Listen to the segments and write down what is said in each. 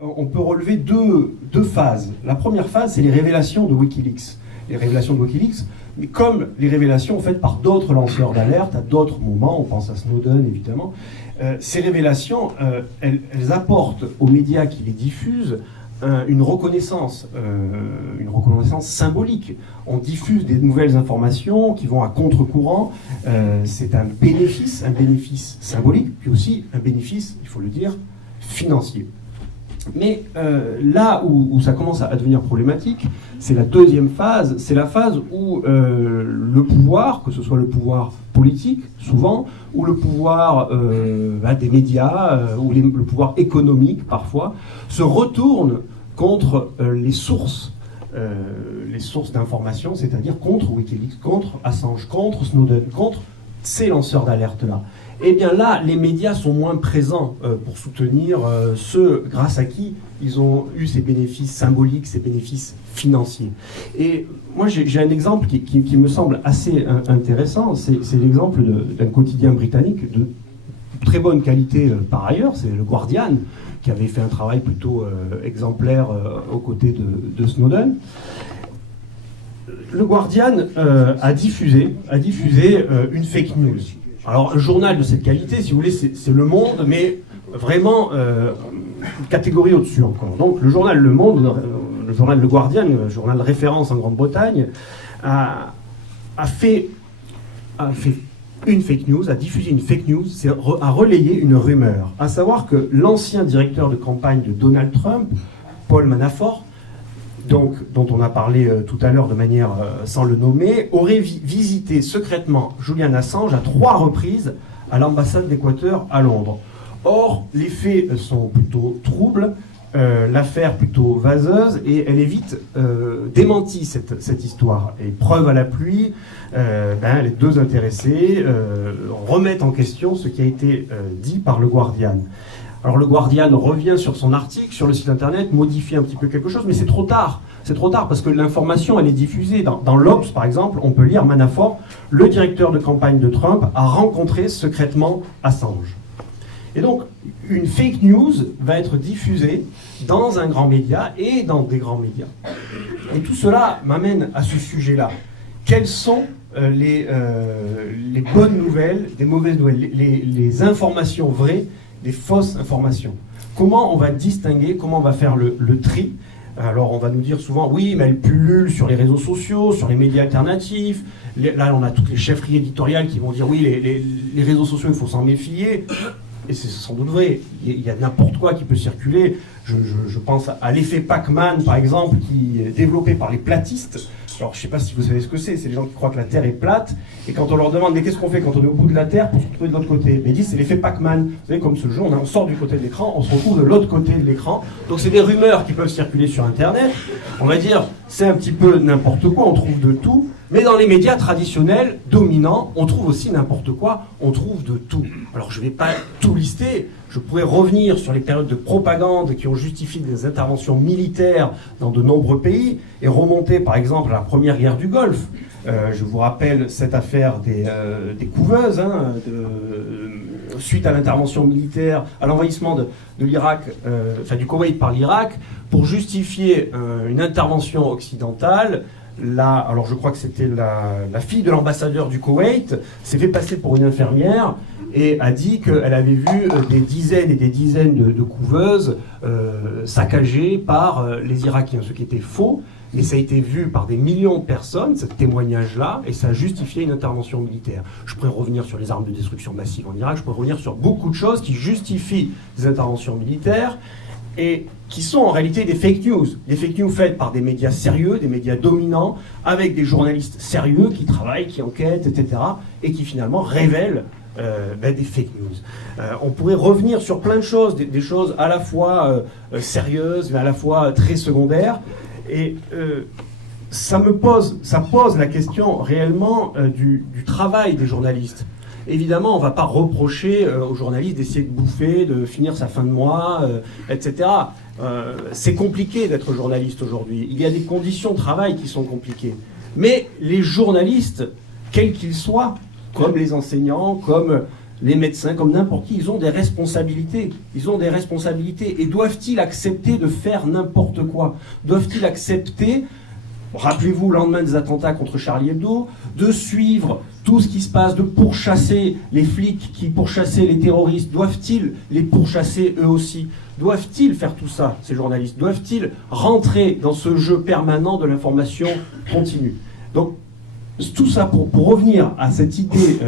On peut relever deux phases. La première phase, c'est les révélations de Wikileaks. Les révélations de Wikileaks, mais comme les révélations faites par d'autres lanceurs d'alerte à d'autres moments, on pense à Snowden évidemment, ces révélations, elles apportent aux médias qui les diffusent une reconnaissance symbolique. On diffuse des nouvelles informations qui vont à contre-courant. C'est un bénéfice symbolique, puis aussi un bénéfice, il faut le dire, financier. Mais là où ça commence à devenir problématique, c'est la deuxième phase, c'est la phase où le pouvoir, que ce soit le pouvoir politique, souvent, ou le pouvoir des médias, ou le pouvoir économique, parfois, se retourne contre les sources d'information, c'est-à-dire contre Wikileaks, contre Assange, contre Snowden, contre ces lanceurs d'alerte-là. Eh bien là, les médias sont moins présents pour soutenir ceux grâce à qui ils ont eu ces bénéfices symboliques, ces bénéfices financiers. Et moi, j'ai un exemple qui me semble assez intéressant. C'est l'exemple d'un quotidien britannique de très bonne qualité par ailleurs. C'est le Guardian, qui avait fait un travail plutôt exemplaire aux côtés de Snowden. Le Guardian a diffusé une fake news. Alors, un journal de cette qualité, si vous voulez, c'est Le Monde, mais vraiment une catégorie au-dessus encore. Donc, le journal Le Monde, le journal Le Guardian, le journal de référence en Grande-Bretagne, a fait une fake news, a diffusé une fake news, a relayé une rumeur, à savoir que l'ancien directeur de campagne de Donald Trump, Paul Manafort, dont on a parlé tout à l'heure de manière sans le nommer, aurait visité secrètement Julian Assange à 3 reprises à l'ambassade d'Équateur à Londres. Or, les faits sont plutôt troubles, l'affaire plutôt vaseuse, et elle est vite démentie, cette histoire. Et preuve à la pluie, les deux intéressés remettent en question ce qui a été dit par le Guardian. Alors le Guardian revient sur son article, sur le site internet, modifie un petit peu quelque chose, mais c'est trop tard. C'est trop tard parce que l'information, elle est diffusée. Dans l'Obs, par exemple, on peut lire Manafort, le directeur de campagne de Trump, a rencontré secrètement Assange. Et donc, une fake news va être diffusée dans un grand média et dans des grands médias. Et tout cela m'amène à ce sujet-là. Quelles sont les bonnes nouvelles, des mauvaises nouvelles, les informations vraies, des fausses informations? Comment on va distinguer, comment on va faire le tri? Alors on va nous dire souvent, oui, mais elles pullulent sur les réseaux sociaux, sur les médias alternatifs. Là, on a toutes les chefferies éditoriales qui vont dire, oui, les réseaux sociaux, il faut s'en méfier. Et c'est sans doute vrai, il y a n'importe quoi qui peut circuler. Je pense à l'effet Pac-Man, par exemple, qui est développé par les platistes. Alors, je ne sais pas si vous savez ce que c'est les gens qui croient que la Terre est plate, et quand on leur demande, mais qu'est-ce qu'on fait quand on est au bout de la Terre pour se retrouver de l'autre côté? Mais ils disent, c'est l'effet Pac-Man. Vous savez, comme ce jeu, on sort du côté de l'écran, on se retrouve de l'autre côté de l'écran. Donc, c'est des rumeurs qui peuvent circuler sur Internet. On va dire, c'est un petit peu n'importe quoi, on trouve de tout. Mais dans les médias traditionnels, dominants, on trouve aussi n'importe quoi, on trouve de tout. Alors je ne vais pas tout lister, je pourrais revenir sur les périodes de propagande qui ont justifié des interventions militaires dans de nombreux pays, et remonter par exemple à la première guerre du Golfe. Je vous rappelle cette affaire des couveuses, suite à l'intervention militaire, à l'envahissement de l'Irak, du Koweït par l'Irak, pour justifier une intervention occidentale. Là, alors je crois que c'était la fille de l'ambassadeur du Koweït, s'est fait passer pour une infirmière et a dit qu'elle avait vu des dizaines et des dizaines de couveuses saccagées par les Irakiens, ce qui était faux, mais ça a été vu par des millions de personnes, ce témoignage-là, et ça a justifié une intervention militaire. Je pourrais revenir sur les armes de destruction massive en Irak, je pourrais revenir sur beaucoup de choses qui justifient des interventions militaires, et qui sont en réalité des fake news faites par des médias sérieux, des médias dominants, avec des journalistes sérieux qui travaillent, qui enquêtent, etc., et qui finalement révèlent des fake news. On pourrait revenir sur plein de choses, des choses à la fois sérieuses, mais à la fois très secondaires, et ça pose la question réellement du travail des journalistes. Évidemment, on ne va pas reprocher aux journalistes d'essayer de bouffer, de finir sa fin de mois, etc. C'est compliqué d'être journaliste aujourd'hui. Il y a des conditions de travail qui sont compliquées. Mais les journalistes, quels qu'ils soient, comme les enseignants, comme les médecins, comme n'importe qui, ils ont des responsabilités. Ils ont des responsabilités. Et doivent-ils accepter de faire n'importe quoi? Doivent-ils accepter, rappelez-vous, le lendemain des attentats contre Charlie Hebdo, de suivre tout ce qui se passe, de pourchasser les flics qui pourchassaient les terroristes? Doivent-ils les pourchasser eux aussi? Doivent-ils faire tout ça, ces journalistes? Doivent-ils rentrer dans ce jeu permanent de l'information continue? Donc, tout ça pour revenir à cette idée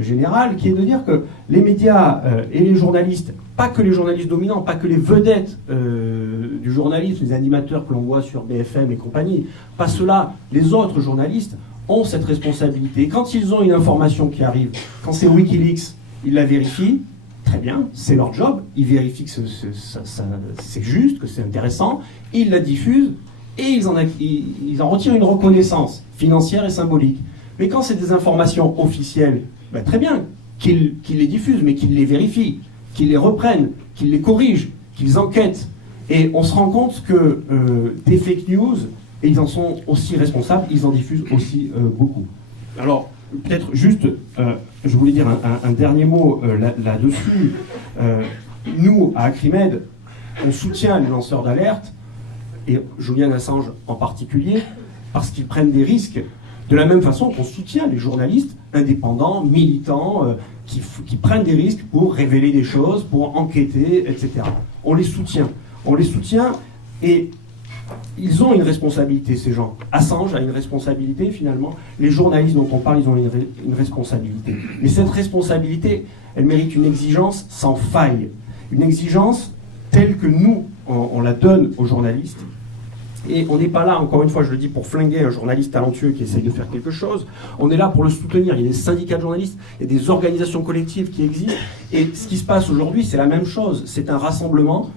générale qui est de dire que les médias et les journalistes, pas que les journalistes dominants, pas que les vedettes du journalisme, les animateurs que l'on voit sur BFM et compagnie, pas ceux-là, les autres journalistes ont cette responsabilité. Quand ils ont une information qui arrive, quand c'est Wikileaks, ils la vérifient, très bien, c'est leur job, ils vérifient que c'est juste, que c'est intéressant, ils la diffusent, et ils en retirent une reconnaissance financière et symbolique. Mais quand c'est des informations officielles, ben très bien, qu'ils les diffusent, mais qu'ils les vérifient, qu'ils les reprennent, qu'ils les corrigent, qu'ils enquêtent. Et on se rend compte que des fake news, et ils en sont aussi responsables, ils en diffusent aussi beaucoup. Alors, peut-être juste, je voulais dire un dernier mot là-dessus. Nous, à Acrimed, on soutient les lanceurs d'alerte, et Julian Assange en particulier, parce qu'ils prennent des risques, de la même façon qu'on soutient les journalistes indépendants, militants, qui prennent des risques pour révéler des choses, pour enquêter, etc. On les soutient. On les soutient, et ils ont une responsabilité, ces gens. Assange a une responsabilité, finalement. Les journalistes dont on parle, ils ont une responsabilité. Mais cette responsabilité, elle mérite une exigence sans faille. Une exigence telle que nous, on la donne aux journalistes. Et on n'est pas là, encore une fois, je le dis, pour flinguer un journaliste talentueux qui essaye de faire quelque chose. On est là pour le soutenir. Il y a des syndicats de journalistes, il y a des organisations collectives qui existent. Et ce qui se passe aujourd'hui, c'est la même chose. C'est un rassemblement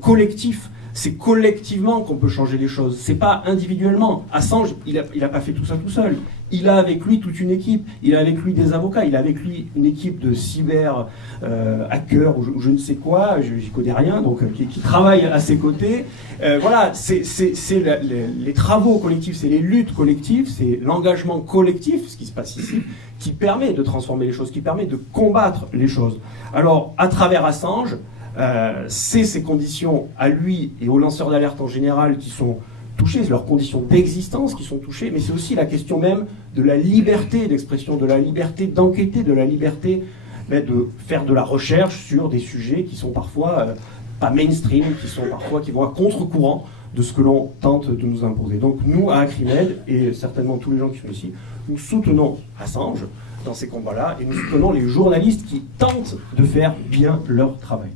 collectif. C'est collectivement qu'on peut changer les choses. C'est pas individuellement. Assange, il a pas fait tout ça tout seul. Il a avec lui toute une équipe. Il a avec lui des avocats. Il a avec lui une équipe de cyber hackers ou je ne sais quoi. J'y connais rien, donc qui travaille à ses côtés. Voilà, c'est les travaux collectifs, c'est les luttes collectives, c'est l'engagement collectif, ce qui se passe ici, qui permet de transformer les choses, qui permet de combattre les choses. Alors, à travers Assange, c'est ces conditions à lui et aux lanceurs d'alerte en général qui sont touchées, c'est leurs conditions d'existence qui sont touchées, mais c'est aussi la question même de la liberté d'expression, de la liberté d'enquêter, de la liberté de faire de la recherche sur des sujets qui sont parfois pas mainstream, qui vont à contre-courant de ce que l'on tente de nous imposer. Donc nous, à Acrimed, et certainement tous les gens qui sont ici, nous soutenons Assange dans ces combats-là, et nous soutenons les journalistes qui tentent de faire bien leur travail.